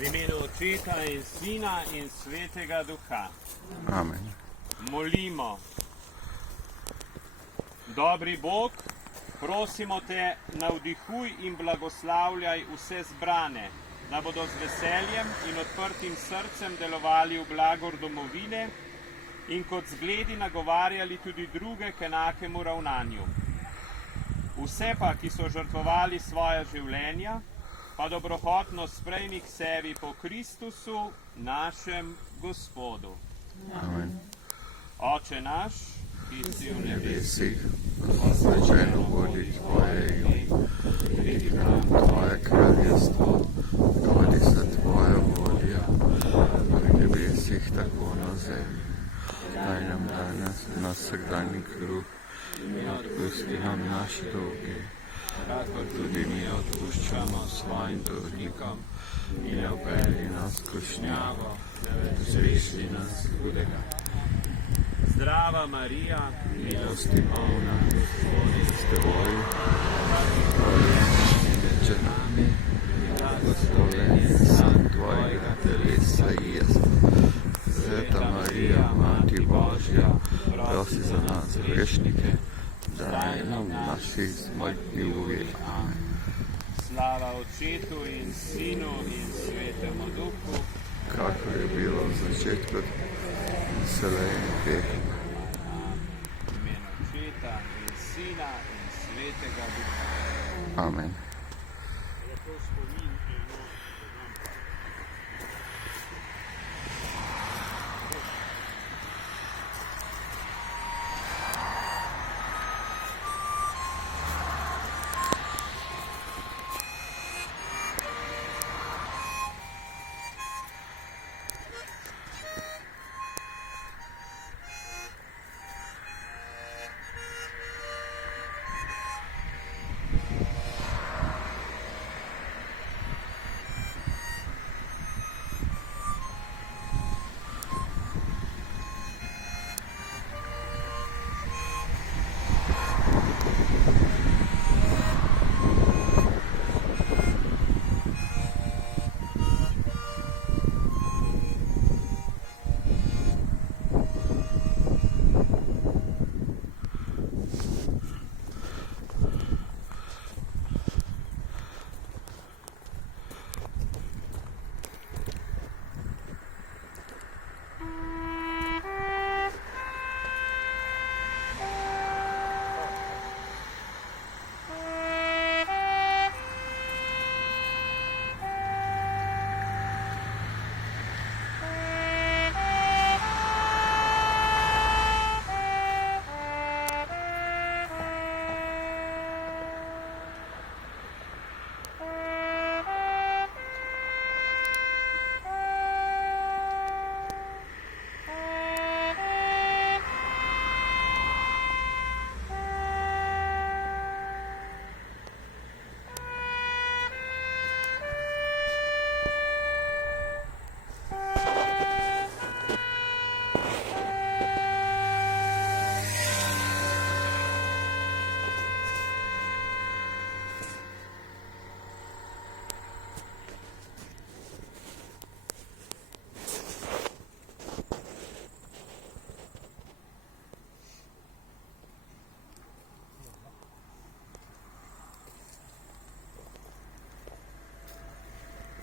V imenu Očeta in Sina in Svetega Duha. Amen. Molimo. Dobri Bog, prosimo te, navdihuj in blagoslavljaj vse zbrane, da bodo z veseljem in odprtim srcem delovali v blagor domovine in kot zgledi nagovarjali tudi druge k enakemu ravnanju. Vse pa, ki so žrtvovali svoja življenja, pa dobrohotno sprejmi k sebi po Kristusu, našem Gospodu. Amen. Oče naš, ki si v nebesih, posvečeno bodi tvoje ime, pridi k nam tvoje kraljestvo, dojdi se tvoja volja, v nebesih tako na zemlji. Daj nam danes naš vsakdanji kruh in odpusti nam naše dolge, kakor tudi mi odpuščamo svojim dolžnikom, in ne vpelji nas v skušnjavo, izrešni nas hudega. Zdrava Marija, milosti polna, Gospod je s teboj, blagoslovljena med ženami, blagoslovljen je san tvojega telesa, Jezus. Sveta Marija, Mati Božja, prosi za nas grešnike, zdaj nam v naših smrtnih uri. Amen. slava Očetu in Sinu in Svetemu Duhu, kakor je bilo v začetku, in sedaj in v veki. v imenu Očeta in Sina in Svetega Duha. Amen.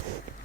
Amen.